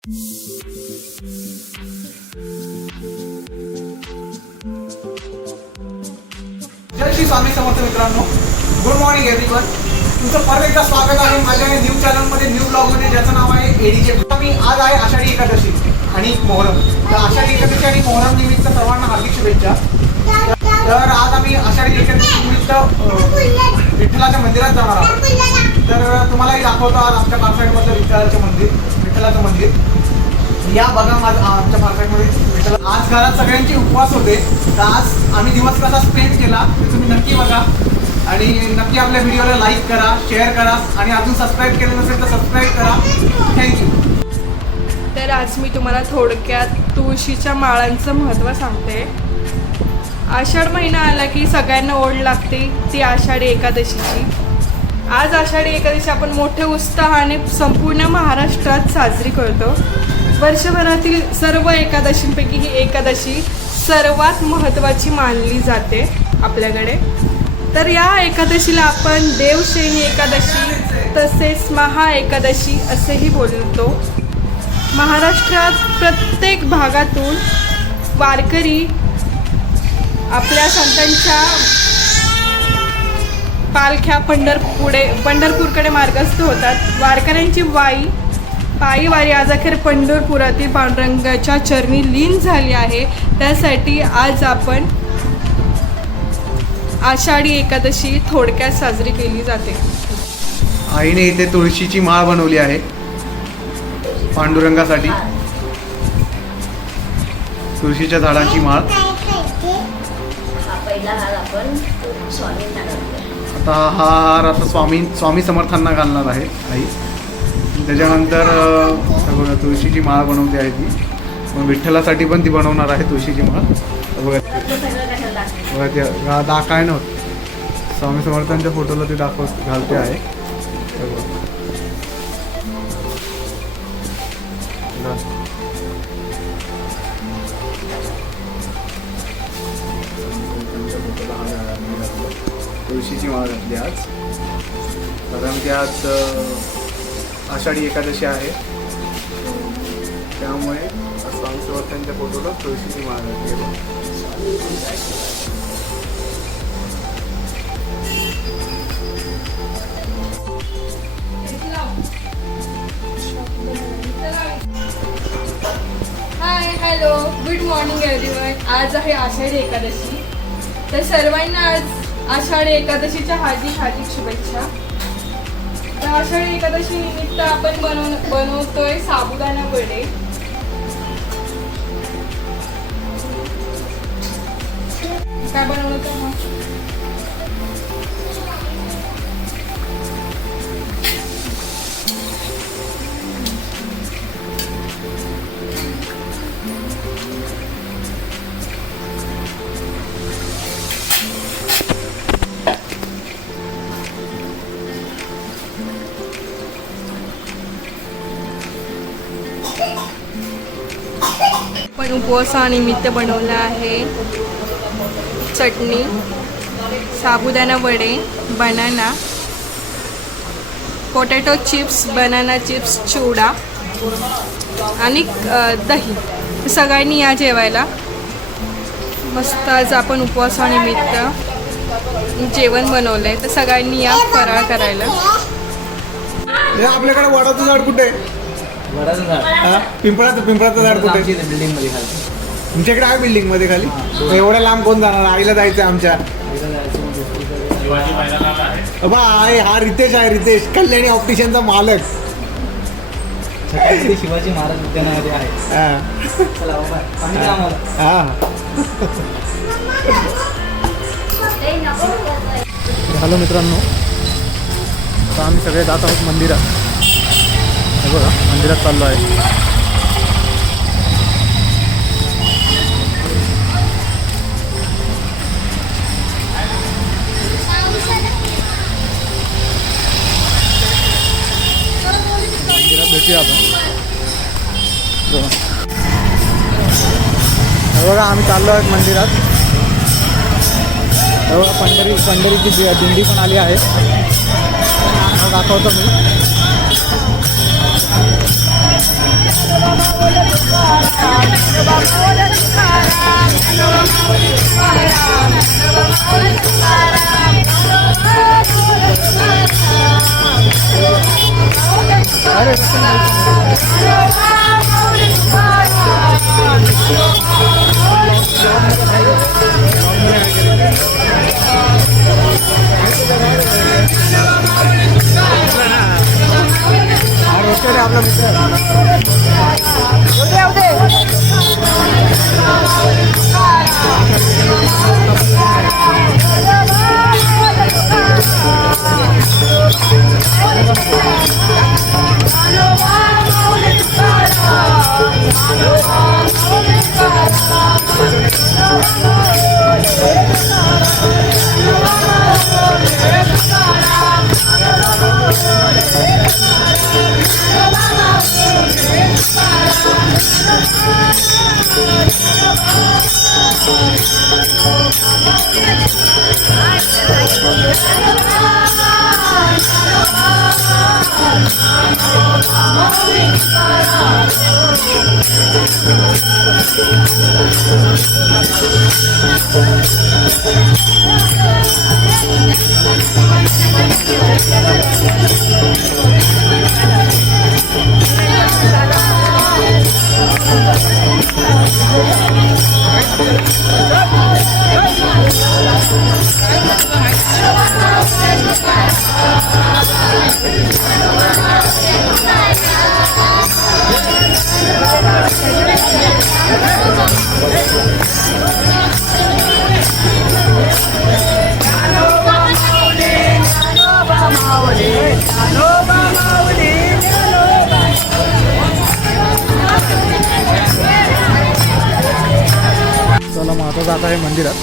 जय श्री स्वामी समर्थ मित्रांनो. Good morning everyone तुमचं परत एकदा स्वागत आहे माझ्या न्यूज चॅनलमध्ये न्यू ब्लॉगमध्ये ज्याचं नाव आहे एडीजे मी आज आहे आषाढी एकादशी आणि मोहरम. तर आषाढी एकादशी आणि मोहरम निमित्त सर्वांना हार्दिक शुभेच्छा. तर आज आम्ही आषाढी एकादशी निमित्त विठ्ठलाच्या मंदिरात जाणार आहोत. तर तुम्हालाही दाखवतो आज आमच्या पारसाईडमधलं विठ्ठलाचं मंदिर. विठ्ठलाचं मंदिर. या बघा माझं आमच्या मार्केटमध्ये विठ्ठल. आज घरात सगळ्यांचे उपवास होते. तर आज आम्ही दिवस कसा स्पेंड केला ते तुम्ही नक्की बघा. आणि नक्की आपल्या व्हिडिओला लाईक करा शेअर करा. आणि अजून सबस्क्राईब केलं नसेल तर सबस्क्राईब करा. थँक्यू तर आज मी तुम्हाला थोडक्यात तुळशीच्या माळांचं महत्त्व सांगते. आषाढ महिना आला की सगळ्यांना ओढ लागते ती आषाढी एकादशीची. आज आषाढी एकादशी आपण मोठ्या उत्साहाने संपूर्ण महाराष्ट्रात साजरी करतो. वर्षभरातील सर्व एकादशींपैकी ही एकादशी सर्वात महत्त्वाची मानली जाते आपल्याकडे. तर या एकादशीला आपण देवशेनी एकादशी तसेच महा एकादशी असेही बोलतो. महाराष्ट्रात प्रत्येक भागातून वारकरी आपल्या संतांच्या पालख्या पंढरपुढे पंढरपूरकडे मार्गस्थ होतात. वारकऱ्यांची वाई पायी वारी आज अखेर पंढरपुरातील पांडुरंगाच्या चरणी लीन झाली आहे. त्यासाठी आज आपण आषाढी एकादशी थोडक्यात साजरी केली जाते. आईने इथे तुळशीची माळ बनवली आहे. पांडुरंगासाठी. तुळशीच्या झाडांची माळ. हा पहिला हार आपण घालूया आता हा हार आता स्वामी स्वामी समर्थांना घालणार आहे आई. त्याच्यानंतर बघा तुळशीची माळ बनवते आहे ती. मग विठ्ठलासाठी पण ती बनवणार आहे तुळशीची माळ. बघा बघा ते दा काय नव्हतं स्वामी समर्थांच्या फोटोला ते दाखव घालते आहे बघा. तुळशीची माळ घातली आज. कारण की आज आषाढी एकादशी आहे. त्यामुळे स्वामी समर्थांच्या फोटोला तुळशीची माळ घातली hi hello good morning everyone आज आहे आषाढी एकादशी. तर सर्वांना आज आषाढी एकादशीच्या हार्दिक हार्दिक शुभेच्छा. तर आषाढी एकादशी निमित्त आपण बनव बनवतोय साबुदाणा वडे. काय बनवलं उपवासानिमित्त बनवलं आहे. चटणी साबुदाणा वडे banana potato chips banana chips चिवडा आणि दही. सगळ्यांनी या जेवायला. मस्त आज आपण उपवासानिमित्त जेवण बनवलं आहे तर सगळ्यांनी या फराळ करायला. आपल्याकडे वडाचं झाड कुठे? आहे वडाचं झाड. हा? पिंपळाचं पिंपळाचं झाड कुठे? बिल्डिंगमध्ये खाली. तुमच्याकडे आहे बिल्डिंगमध्ये खाली? मग एवढ्या लांब कोण जाणार? आईला जायचं आमच्या. तिथं जायचं मग दुसरीकडे. बा आहे. हा रितेश आहे रितेश. कल्याणी ऑप्टिशियनचा मालक. छत्रपती शिवाजी महाराज उद्यानामध्ये आहे. हा. चला बाबा. सांगितलं आम्हाला. हा. ते नको. झालं मित्रांनो. आता आम्ही सगळे जात आहोत मंदिरात. हे बघा मंदिरात चाललो आहे. मंदिरात भेटूया आपण. बघा. आम्ही चाललो आहोत मंदिरात. बघा पंढरी पंढरीची दि- दिंडी पण आली आहे. दाखवतो मी. I'm gonna be there. चला मग आता जात आहे मंदिरात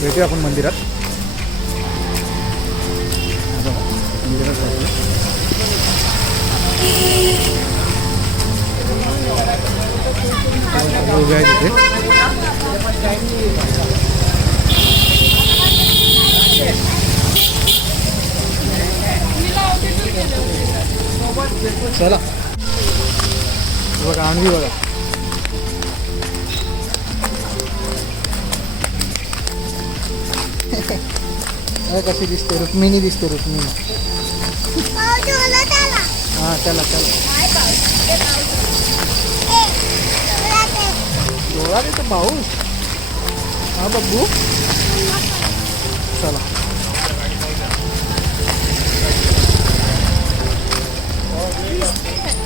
भेटूया आपण मंदिरात आता मंदिरात जाऊया. उभे आहे तिथे चला. बघा आणवी बघा. अरे कशी दिसते रुक्मिणी दिसते रुक्मिणी. हा चला चला beneran itu bau. Apa bu? Salah. oh,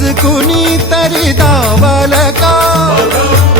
आज कुणीतरी तरी का?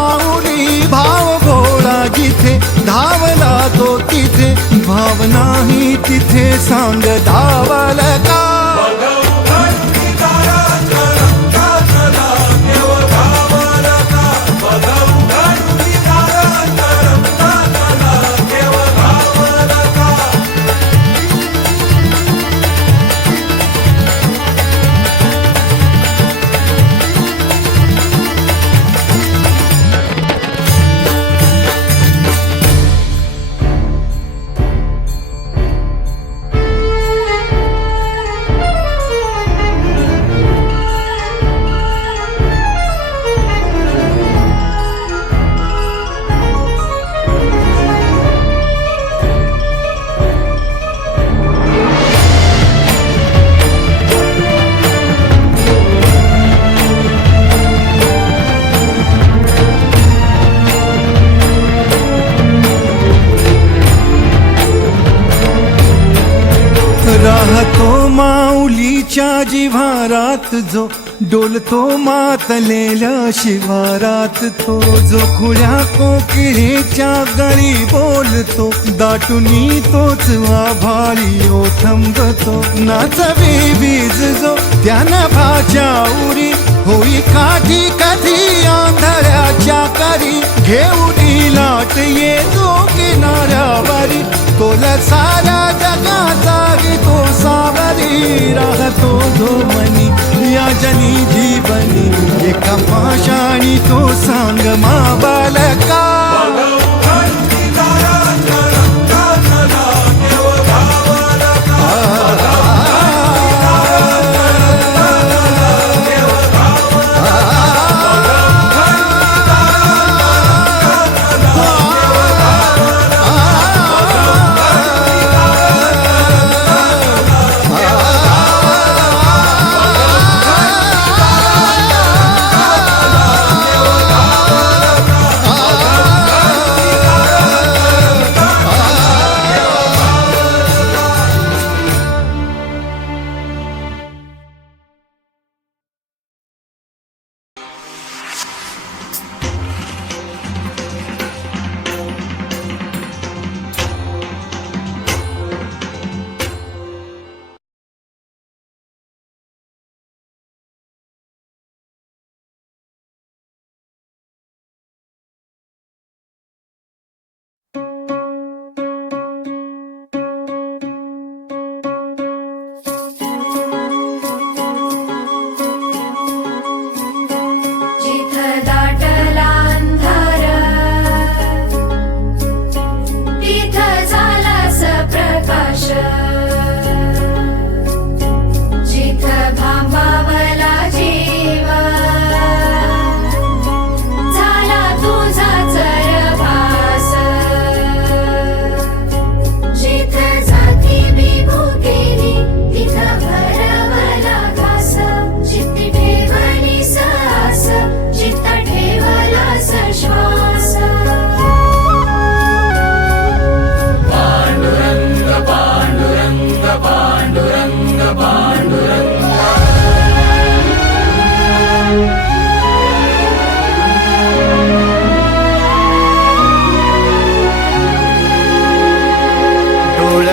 भावना भाव तिथे सांग धावल का? जिव्हारात जो डोलतो मातलेल्या शिवारात तो जो खुळ्या कोकिळेच्या गळी बोलतो दाटुनी तोच आभाळी ओथंबतो नाचवे बीज जो त्यानं भाच्या उरी होई काठी कधी आंधळ्याच्या करी घेऊन लाट येतो किनाऱ्यावरी तोला सारा जगाचा तो सावरी राहतो तो मनी या जनी जीवनी एका पाशाणी तो सांग मा बालका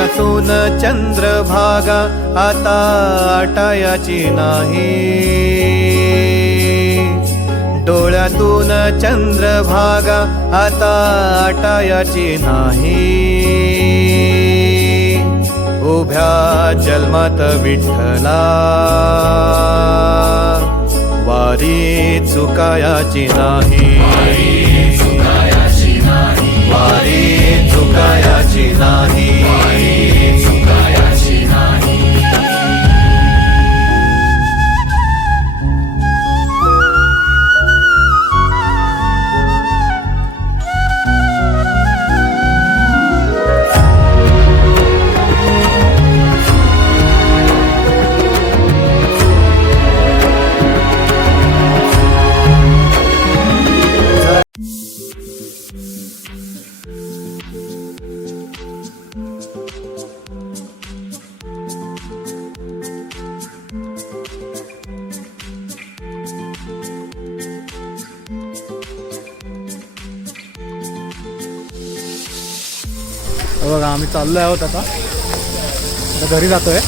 डोळ्यातून चंद्रभागा आता आटायाची नाही. डोळ्यातून चंद्रभागा आता आटायाची नाही. उभ्या जन्मात विठ्ठला वारी चुकायाची नाही. वारी बघा आम्ही चाललो आहोत आता. आता घरी जातोय.